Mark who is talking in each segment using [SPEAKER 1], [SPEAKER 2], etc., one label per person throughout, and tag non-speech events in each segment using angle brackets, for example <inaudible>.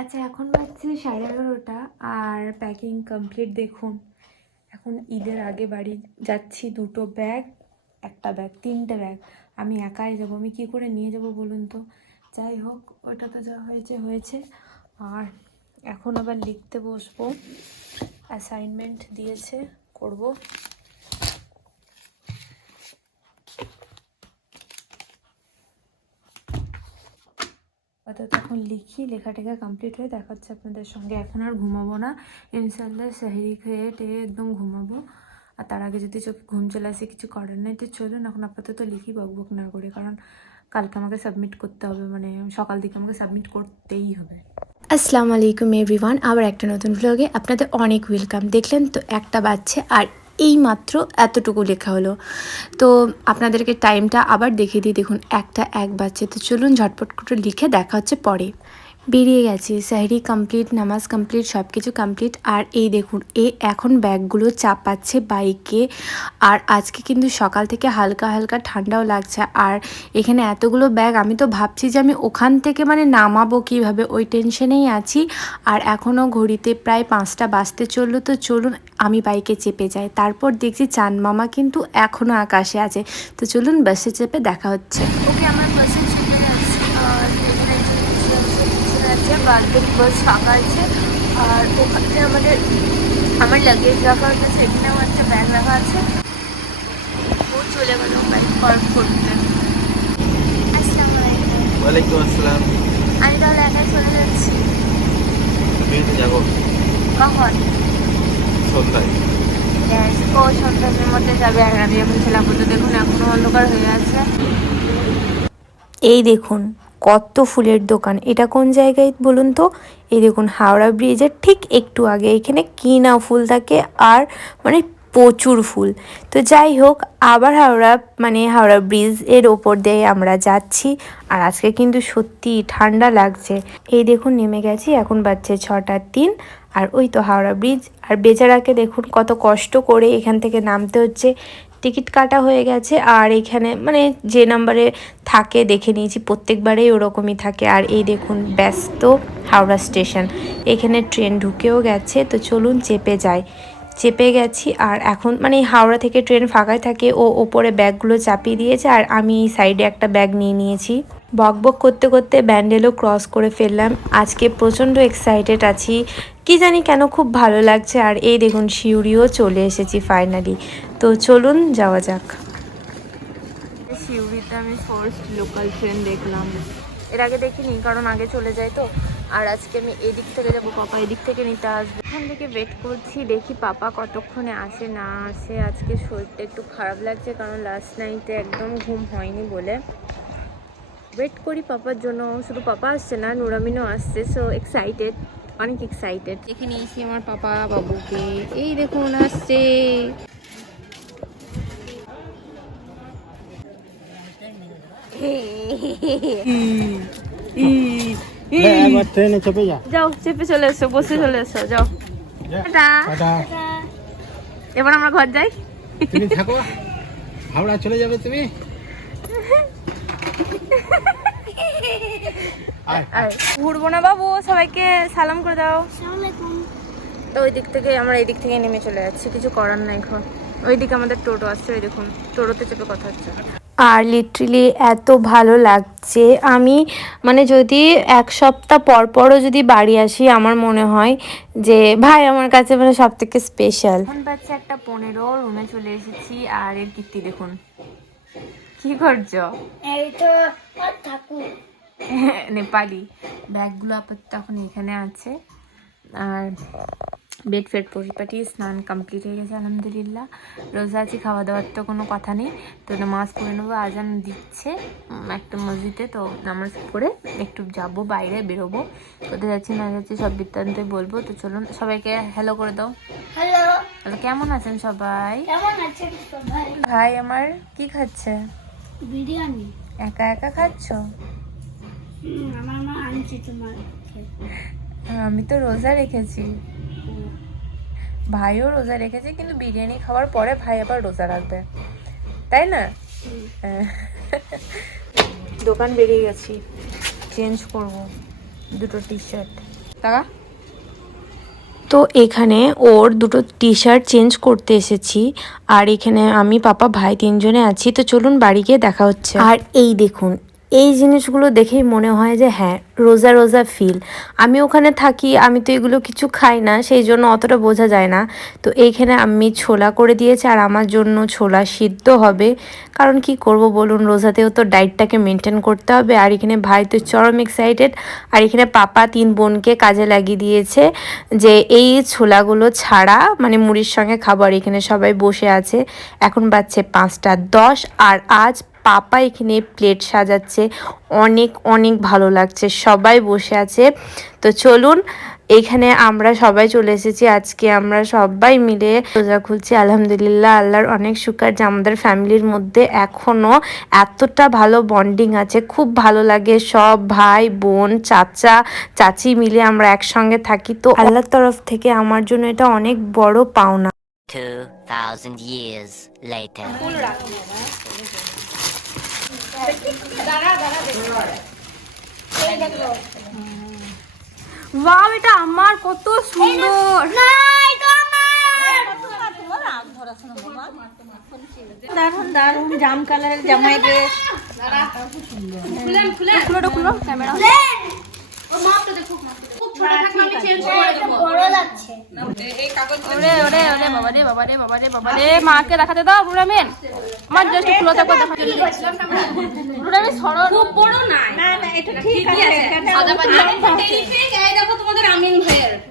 [SPEAKER 1] আচ্ছা এখন বাজছে সাড়ে এগারোটা আর প্যাকিং কমপ্লিট দেখুন। এখন ঈদের আগে বাড়ি যাচ্ছি, দুটো ব্যাগ একটা ব্যাগ তিনটে ব্যাগ আমি একাই যাব, আমি কি করে নিয়ে যাব বলুন তো? যাই হোক ওটা তো যা হয়েছে হয়েছে। আর এখন আবার লিখতে বসবো। অ্যাসাইনমেন্ট দিয়েছে, করব। অর্থাৎ এখন লিখি লেখা টেখা কমপ্লিট হয়ে দেখা হচ্ছে আপনাদের সঙ্গে। এখন আর ঘুমাবো না। ইনশাল্লাহ সেহেরি খেয়ে টেয়ে একদম ঘুমাবো। আর তার আগে যদি চোখ ঘুম চলে আসে, কিছু করার নেই, তো চলুন এখন আপাতত লিখি বকবক না করে। কারণ কালকে আমাকে সাবমিট করতে হবে মানে সকাল দিকে আমাকে সাবমিট করতেই হবে।
[SPEAKER 2] আসসালামু আলাইকুম এভরিওয়ান আবার একটা নতুন ব্লগে আপনাদের অনেক ওয়েলকাম দেখলেন তো একটা বাচ্চা আর এই মাত্র এতটুকু লেখা হলো। তো আপনাদেরকে টাইমটা আবার দেখিয়ে দিই। দেখুন, একটা, এক বাচ্চা তো চলুন ঝটপট করে লিখে দেখা হচ্ছে পরে। বেরিয়ে গেছি। সাহরি কমপ্লিট নামাজ কমপ্লিট সব কিছু কমপ্লিট আর এই দেখুন, এ এখন ব্যাগগুলো চাপাচ্ছে বাইকে আর আজকে কিন্তু সকাল থেকে হালকা হালকা ঠান্ডাও লাগছে। আর এখানে এতগুলো ব্যাগ আমি তো ভাবছি যে আমি ওখান থেকে মানে নামাবো কীভাবে? ওই টেনশনেই আছি। আর এখনও ঘড়িতে প্রায় পাঁচটা বাজতে চলল। তো চলুন, আমি বাইকে চেপে যাই। তারপর দেখছি চাঁদ মামা কিন্তু এখনও আকাশে আছে। তো চলুন বাসে চেপে দেখা হচ্ছে।
[SPEAKER 1] ওকে, আমার বাসে চলে যাচ্ছি আর এখানে যে বসে আছে, পিছনে বাস ফাঁকা আছে আর ওখানে আমাদের আমার লাগেজ রাখা আছে এখানেও একটা ব্যাগ রাখা আছে। ও চলে গেল পার্ক করতে।
[SPEAKER 3] ওয়ালাইকুম আসসালাম।
[SPEAKER 1] আমি তাহলে একাই চলে যাচ্ছি।
[SPEAKER 3] যাব।
[SPEAKER 1] কখন?
[SPEAKER 3] সন্ধ্যায়।
[SPEAKER 1] ও সন্ধ্যার মধ্যে যাবে। আর আমি এখন ছিলাম দেখুন এখনও অন্ধকার হয়ে আছে।
[SPEAKER 2] এই দেখুন কত ফুলের দোকান, এটা কোন জায়গায় বলুন তো? এই দেখুন হাওড়া ব্রিজের ঠিক একটু আগে, এখানে কিনা ফুল থাকে আর মানে প্রচুর ফুল। তো যাই হোক, আবার হাওড়া মানে হাওড়া ব্রিজের ওপর দিয়ে আমরা যাচ্ছি আর আজকে কিন্তু সত্যি ঠান্ডা লাগছে। এই দেখুন নেমে গেছি, এখন বাজছে ছটা তিন আর ওই তো হাওড়া ব্রিজ। আর বেচারাকে দেখুন কত কষ্ট করে এখান থেকে নামতে হচ্ছে। টিকিট কাটা হয়ে গেছে আর এখানে মানে যে নাম্বারে থাকে দেখে নিয়েছি, প্রত্যেকবারেই ওরকমই থাকে। আর এই দেখুন, ব্যস্ত হাওড়া স্টেশন। এখানে ট্রেন ঢুকেও গেছে, তো চলুন চেপে যাই। চেপে গেছি আর এখন মানে হাওড়া থেকে ট্রেন ফাঁকায় থাকে, ও ওপরে ব্যাগগুলো চাপিয়ে দিয়েছে আর আমি এই সাইডে একটা ব্যাগ নিয়ে নিয়েছি। বক বক করতে করতে ব্যান্ডেলও ক্রস করে ফেললাম। আজকে প্রচণ্ড এক্সাইটেড আছি। কি জানি কেন খুব ভালো লাগছে। আর এই দেখুন, শিউরিও চলে এসেছি ফাইনালি তো চলুন, যাওয়া যাক।
[SPEAKER 1] শিউরিতে আমি ফার্স্ট লোকাল ট্রেন দেখলাম। এর আগে দেখিনি, কারণ আগে চলে যায় তো। আর আজকে আমি এদিক থেকে যাব, পাপা এদিক থেকে নিতে আসবে। এখান থেকে ওয়েট করছি, দেখি পাপা কতক্ষণে আসে, না আসে। আজকে শরীরটা একটু খারাপ লাগছে, কারণ লাস্ট নাইটে একদম ঘুম হয়নি বলে। ওয়েট করি পাপার জন্য। শুধু পাপা আসছে না নুরামিনও আসছে সো এক্সাইটেড অনেক এক্সাইটেড দেখে নিয়েছি আমার পাপা বাবুকে। এই দেখুন আসছে। যাও চেপে চলে এসো বসে চলে এসো যাও। এবার আমরা ঘর যাই।
[SPEAKER 3] তুমি থাকো হাওড়া চলে যাবে তুমি।
[SPEAKER 1] ঘুরবো না বাবু সবাইকে সালাম করে দাও। তো ওই দিক থেকে আমরা এই দিক থেকে নেমে চলে যাচ্ছি কিছু করার নাই এখন। ওই দিকে আমাদের টোটো আসছে ওই দেখুন টোটোতে চেপে কথা হচ্ছে।
[SPEAKER 2] আর লিটারেলি এত ভালো লাগছে। আমি মানে যদি এক সপ্তাহ পর পরও যদি বাড়ি আসি আমার মনে হয় যে ভাই আমার কাছে মানে সব থেকে স্পেশাল
[SPEAKER 1] এখন পাচ্ছে একটা পনেরো রুমে চলে এসেছি আর এর কীর্তি দেখুন। কি করছ? <laughs> নেপালি ব্যাগগুলো আপাতত এখন এখানে আছে। আর বেড ফেড পরিপাটি স্নান কমপ্লিট হয়ে গেছে আলহামদুলিল্লাহ। রোজা আছি খাওয়া দাওয়ার তো কোনো কথা নেই। তো নামাজ পড়ে নেব আজান দিচ্ছে একটা মসজিদে। তো নামাজ পড়ে একটু যাব বাইরে বেরোবো। কোথায় যাচ্ছি না যাচ্ছি সব বৃত্তান্তই বলব। তো চলুন সবাইকে হ্যালো করে দাও।
[SPEAKER 4] হ্যালো
[SPEAKER 1] তাহলে কেমন আছেন সবাই?
[SPEAKER 4] কেমন আছেন সবাই?
[SPEAKER 1] ভাই আমার কি খাচ্ছে?
[SPEAKER 4] বিরিয়ানি।
[SPEAKER 1] একা একা খাচ্ছ? আমি তো রোজা রেখেছি। ভাইও রোজা রেখেছে কিন্তু বিরিয়ানি খাওয়ার পরে ভাই আবার রোজা রাখবে। তাই না? হ্যাঁ। দোকান বেরিয়ে গেছি। চেঞ্জ করব দুটো টি শার্ট টাকা
[SPEAKER 2] তো এখানে ওর দুটো টি শার্ট চেঞ্জ করতে এসেছি আর এখানে আমি পাপা ভাই তিনজনে আছি তো চলুন বাড়ি গিয়ে দেখা হচ্ছে। আর এই দেখুন এই জিনিসগুলো দেখেই মনে হয় যে হ্যাঁ রোজা রোজা ফিল আমি ওখানে থাকি, আমি তো এগুলো কিছু খাই না, সেই জন্য অতটা বোঝা যায় না। তো এইখানে আমি ছোলা করে দিয়েছি আর আমার জন্য ছোলা সিদ্ধ হবে। কারণ কি করব বলুন, রোজাতেও তো ডায়েটটাকে মেনটেন করতে হবে। আর এখানে ভাই তো চরম এক্সাইটেড আর এখানে পাপা তিন বোনকে কাজে লাগিয়ে দিয়েছে যে এই ছোলাগুলো ছাড়া মানে মুড়ির সঙ্গে খাবার এখানে সবাই বসে আছে। এখন বাজছে পাঁচটা দশ। আর আজ পাপা এখানে প্লেট সাজাচ্ছে। অনেক অনেক ভালো লাগছে। সবাই বসে আছে। তো চলুন এখানে আমরা সবাই চলে এসেছি। আজকে আমরা সবাই মিলে রোজা খুলছি। আলহামদুলিল্লাহ আল্লাহর অনেক শুকার যে আমাদের ফ্যামিলির মধ্যে এখনও এতটা ভালো বন্ডিং আছে। খুব ভালো লাগে। সব ভাই বোন চাচা চাচি মিলে আমরা একসঙ্গে থাকি। তো আল্লাহর তরফ থেকে আমার জন্য এটা অনেক বড় পাওনা।
[SPEAKER 5] 2,000 years later.
[SPEAKER 1] ওয়াও এটা আমার কত সুন্দর।
[SPEAKER 6] দারুণ দারুণ জাম কালারের জামাই ড্রেস
[SPEAKER 1] খুলো খুলো ক্যামেরা বাবা রে মাকে দেখাতে দাও রুরামিন আমার জাস্ট খুলো থাকো দেখা সরল খুব বড় না
[SPEAKER 6] না এটা ঠিক আছে এটা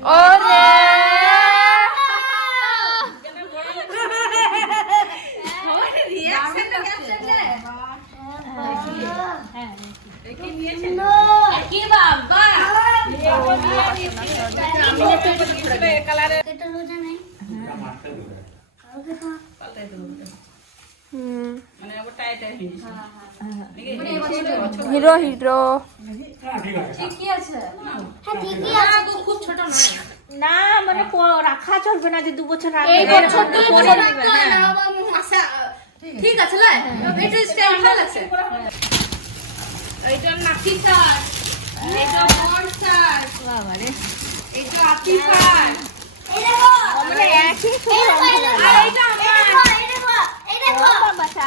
[SPEAKER 1] ওরে
[SPEAKER 4] এটা
[SPEAKER 1] হিরো হিরো।
[SPEAKER 4] হ্যাঁ ঠিকই আছে
[SPEAKER 6] না মানে রাখা চলবে না যে দু বছর আগে।
[SPEAKER 4] এই বছর তো
[SPEAKER 6] পরে হ্যাঁ।
[SPEAKER 7] ঠিক আছে লাই এটা ভালো লাগছে এইটা নাকি স্যার এইটা বড় স্যার
[SPEAKER 6] মানে একই শুধু
[SPEAKER 4] এই
[SPEAKER 6] রং
[SPEAKER 4] দেখো,
[SPEAKER 6] করা।
[SPEAKER 4] এই দেখো, এই দেখো, এই দেখো,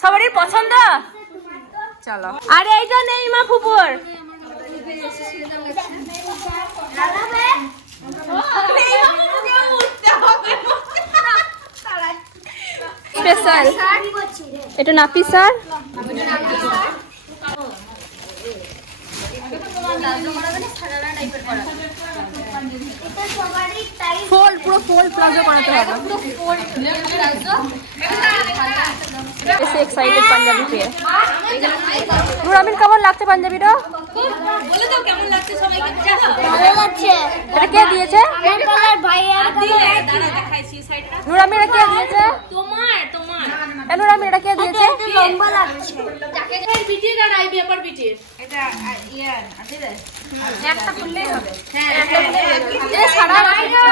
[SPEAKER 1] সবারই পছন্দ? চলো। আরে এইটা নেই মা ফুপুর। স্পেশাল। এটা নাপি স্যার? ফোল্ড পুরো ফোল্ড প্লাজো বানাতে হবে। বেশি এক্সাইটেড পাঞ্জাবি পেয়ে রুরামিন কেমন লাগছে পাঞ্জাবিটা?
[SPEAKER 7] বলে দাও কেমন লাগছে সবাইকে। দেখো
[SPEAKER 4] ভালো লাগছে।
[SPEAKER 1] এটা কে দিয়েছে?
[SPEAKER 4] আমার কালার ভাইয়ার কালার
[SPEAKER 7] দাঁড়া দেখাইছি সাইডটা
[SPEAKER 1] রুরামিন এটা কে দিয়েছে?
[SPEAKER 7] তোমার তোমার।
[SPEAKER 1] এ এটা কে দিয়েছে?
[SPEAKER 4] লম্বা লাগছে।
[SPEAKER 7] যাকে যাকে বিটির আর আইবি আবার বিটির। এটা ইয়ার আছে একটা খুললেই হবে। হ্যাঁ
[SPEAKER 1] এ সারা। রাখা
[SPEAKER 7] আর এটা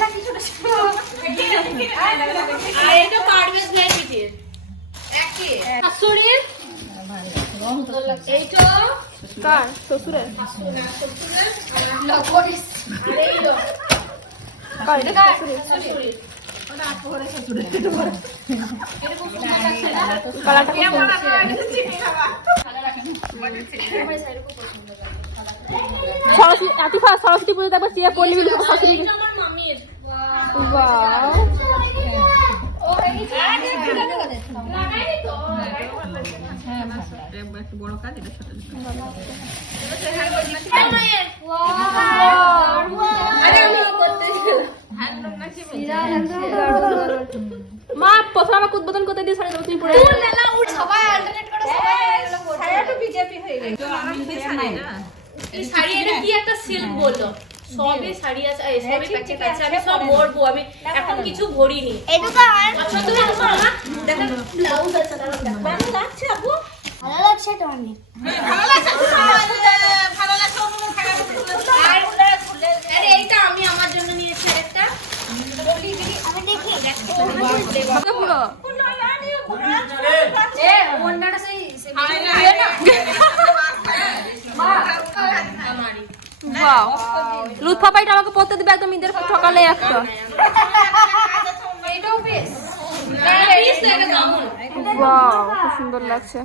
[SPEAKER 7] পারভেজ
[SPEAKER 1] সরস্বতী সরস্বতী একবার চেয়ে পড়লি শাশুড়ি মা প্রথমে আমাকে উদ্বোধন করতে দিয়ে সাড়ে তুমি পড়ে
[SPEAKER 7] সবাই অল্টারনেট করে সবাই এগুলো করবে
[SPEAKER 6] ছায়া তো বিজেপি হয়ে গেছে।
[SPEAKER 7] শাড়ি এটা কি একটা সিল্ক বলল সবই শাড়ি আছে সবই প্যাকেট আছে আমি সব ভরবো আমি এখন কিছু ভরিনি।
[SPEAKER 4] এই দোকান
[SPEAKER 7] পছন্দ হয়েছে মা দেখো। ব্লাউজ আছে ভালো লাগছে আপু
[SPEAKER 4] ভালো লাগছে তোমার
[SPEAKER 7] আরে এইটা আমি আমার জন্য নিয়েছি একটা
[SPEAKER 4] আমি দেখি।
[SPEAKER 1] পুরো বাহ লুৎফা পাইটা আমাকে পড়তে দিবে একদম ঈদের সকালে একটা। বাহ খুব সুন্দর লাগছে।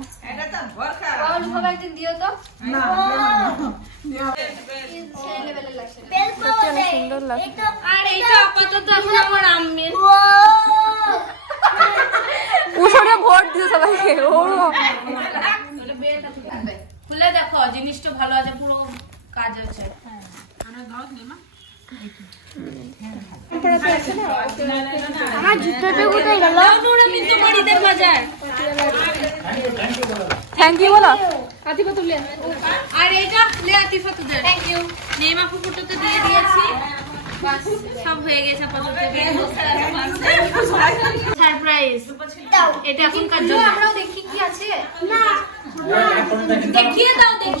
[SPEAKER 1] সুন্দর লাগছে।
[SPEAKER 7] আর এইটা আপাতত এখন আমার আম্মের।
[SPEAKER 1] ভোট দিও সবাইকে। ও।
[SPEAKER 7] খুলে দেখো জিনিসটা ভালো আছে পুরো কাজ আছে।
[SPEAKER 4] আমার জুতোটা কোথায় গেল?
[SPEAKER 7] ওরা কিন্তু বাড়িতে বাজার
[SPEAKER 1] থ্যাংক ইউ বলো।
[SPEAKER 7] আর এটা লে আতিফা তোদের থ্যাংক ইউ নেমা ফুকুটো দিয়ে দিয়েছি সব হয়ে গেছে সারপ্রাইজ এটা এখনকার জন্য আমরাও দেখি কি আছে। না। দেখিয়ে দাও দেখি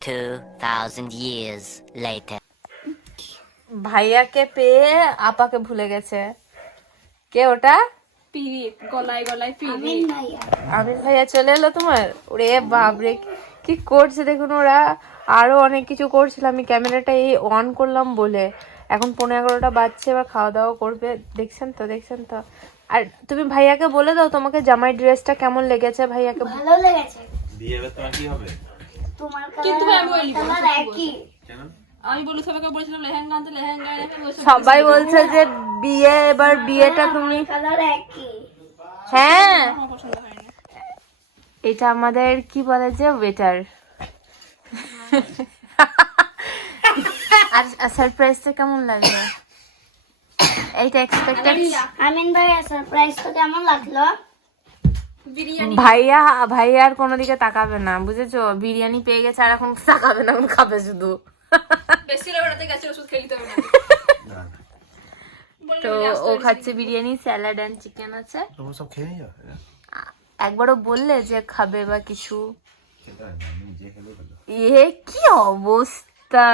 [SPEAKER 5] Two thousand years later.
[SPEAKER 1] ভাইয়াকে পেয়ে আপাকে ভুলে গেছে। কে ওটা?
[SPEAKER 4] আমিন ভাইয়া।
[SPEAKER 1] আমির ভাইয়া চলে এলো তোমার? ওরে বাপরে কি করছে দেখুন ওরা? আরও অনেক কিছু করছিল আমি ক্যামেরাটা এই অন করলাম বলে। এখন পনেরো এগারোটা বাজছে এবার খাওয়া দাওয়া করবে। দেখছেন তো দেখছেন তো? আর তুমি ভাইয়াকে বলে দাও তোমাকে জামাই ড্রেসটা কেমন লেগেছে ভাইয়াকে
[SPEAKER 4] ভালো লেগেছে।
[SPEAKER 3] বিয়ে হবে তোমার কি হবে?
[SPEAKER 4] তোমার কালার কালার একই।
[SPEAKER 3] কেন?
[SPEAKER 1] সবাই বলছে যে বিয়ে এবার বিয়েটা তুমি
[SPEAKER 4] কালার একই।
[SPEAKER 1] হ্যাঁ। এটা আমাদের কি বলে যে ওয়েটার <laughs> আর সারপ্রাইজটা কেমন লাগল? এইটা এক্সপেক্টেড
[SPEAKER 4] আমিন ভাইয়া সারপ্রাইজ তো কেমন লাগল?
[SPEAKER 1] ভাইয়া ভাইয়া আর কোনো দিকে তাকাবে না বুঝেছ? বিরিয়ানি পেয়ে গেছে আর এখন তাকাবে না এখন খাবে শুধু। <laughs> তো ও খাচ্ছে বিরিয়ানি। স্যালাড অ্যান্ড চিকেন আছে।
[SPEAKER 3] সব খেয়ে নিও
[SPEAKER 1] একবারও বললে যে খাবে বা কিছু।
[SPEAKER 3] হয়
[SPEAKER 1] এ কি অবস্থা?